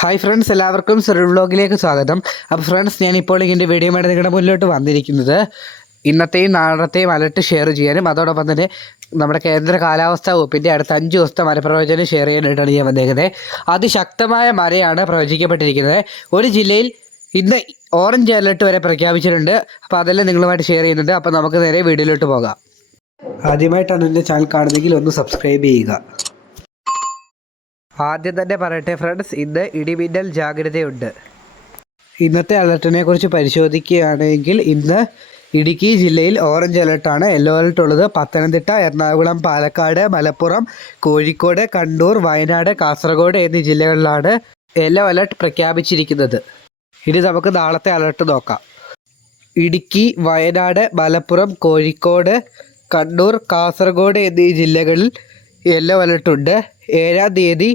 Hi friends എല്ലാവർക്കും സെറി വ്ളോഗിലേക്ക് സ്വാഗതം. അപ്പോൾ ഫ്രണ്ട്സ് ഞാൻ ഇപ്പോൾ ഇതിന്റെ വീഡിയോ നിങ്ങളുടെ മുന്നിലോട്ട് വന്നിരിക്കുന്നത് ഇന്നത്തെയും നാളത്തെയും അലർട്ട് ഷെയർ ചെയ്യാനും അതോടൊപ്പം തന്നെ നമ്മുടെ കേന്ദ്ര കാലാവസ്ഥാ വകുപ്പിന്റെ അടുത്ത അഞ്ച് ദിവസത്തെ മഴപ്രവചനം ഷെയർ ചെയ്യാനായിട്ടാണ് ഞാൻ വന്നേക്കുന്നത്. അതിശക്തമായ മഴയാണ് പ്രവചിക്കപ്പെട്ടിരിക്കുന്നത്. ഒരു ജില്ലയിൽ ഇന്ന് ഓറഞ്ച് അലർട്ട് വരെ പ്രഖ്യാപിച്ചിട്ടുണ്ട്. അപ്പോൾ അതെല്ലാം നിങ്ങളുമായിട്ട് ഷെയർ ചെയ്യുന്നുണ്ട്. അപ്പോൾ നമുക്ക് നേരെ വീഡിയോയിലോട്ട് പോകാം. ആദ്യമായിട്ടാണ് എന്റെ ചാനൽ കാണുന്നതെങ്കിൽ ഒന്ന് സബ്സ്ക്രൈബ് ചെയ്യുക. ആദ്യം തന്നെ പറയട്ടെ ഫ്രണ്ട്സ് ഇന്ന് ഇടിമിന്നൽ ജാഗ്രതയുണ്ട്. ഇന്നത്തെ അലർട്ടിനെ കുറിച്ച് പരിശോധിക്കുകയാണെങ്കിൽ ഇന്ന് ഇടുക്കി ജില്ലയിൽ ഓറഞ്ച് അലർട്ടാണ് യെല്ലോ അലർട്ട് ഉള്ളത് പത്തനംതിട്ട എറണാകുളം പാലക്കാട് മലപ്പുറം കോഴിക്കോട് കണ്ണൂർ വയനാട് കാസർഗോഡ് എന്നീ ജില്ലകളിലാണ് യെല്ലോ അലർട്ട് പ്രഖ്യാപിച്ചിരിക്കുന്നത്. ഇനി നമുക്ക് നാളത്തെ അലർട്ട് നോക്കാം. ഇടുക്കി വയനാട് മലപ്പുറം കോഴിക്കോട് കണ്ണൂർ കാസർഗോഡ് എന്നീ ജില്ലകളിൽ യെല്ലോ അലർട്ട് ഉണ്ട് ഏഴാം തീയതി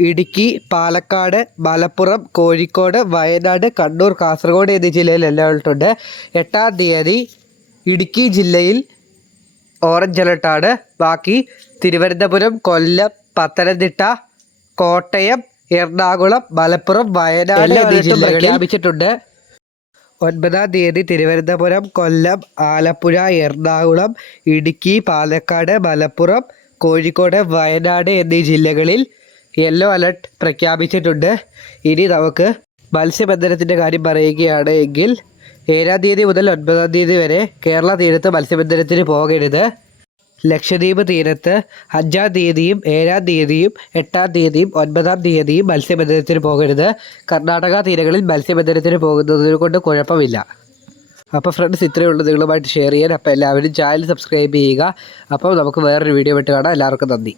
ഇടുക്കി പാലക്കാട് മലപ്പുറം കോഴിക്കോട് വയനാട് കണ്ണൂർ കാസർഗോഡ് എന്നീ ജില്ലയിൽ യെല്ലോ അലർട്ട് ഉണ്ട് എട്ടാം തീയതി ഇടുക്കി ജില്ലയിൽ ഓറഞ്ച് അലർട്ടാണ് ബാക്കി തിരുവനന്തപുരം കൊല്ലം പത്തനംതിട്ട കോട്ടയം എറണാകുളം മലപ്പുറം വയനാട് പ്രഖ്യാപിച്ചിട്ടുണ്ട്. ഒൻപതാം തീയതി തിരുവനന്തപുരം കൊല്ലം ആലപ്പുഴ എറണാകുളം ഇടുക്കി പാലക്കാട് മലപ്പുറം കോഴിക്കോട് വയനാട് എന്നീ ജില്ലകളിൽ യെല്ലോ അലർട്ട് പ്രഖ്യാപിച്ചിട്ടുണ്ട്. ഇനി നമുക്ക് മത്സ്യബന്ധനത്തിന്റെ കാര്യം പറയുകയാണ് എങ്കിൽ ഏഴാം തീയതി മുതൽ ഒൻപതാം തീയതി വരെ കേരള തീരത്ത് മത്സ്യബന്ധനത്തിന് പോകരുത്. ലക്ഷദ്വീപ് തീരത്ത് അഞ്ചാം തീയതിയും ഏഴാം തീയതിയും എട്ടാം തീയതിയും ഒൻപതാം തീയതിയും മത്സ്യബന്ധനത്തിന് പോകരുത്. കർണാടക തീരങ്ങളിൽ മത്സ്യബന്ധനത്തിന് പോകുന്നതിനെ കൊണ്ട് കുഴപ്പമില്ല. അപ്പോൾ ഫ്രണ്ട്സ് ഇത്രയേ ഉള്ളൂ. നിങ്ങളുമായിട്ട് ഷെയർ ചെയ്യാൻ. അപ്പോൾ എല്ലാവരും ചാനൽ സബ്സ്ക്രൈബ് ചെയ്യുക. അപ്പോൾ നമുക്ക് വേറൊരു വീഡിയോ വിട്ട് കാണാം. എല്ലാവർക്കും നന്ദി.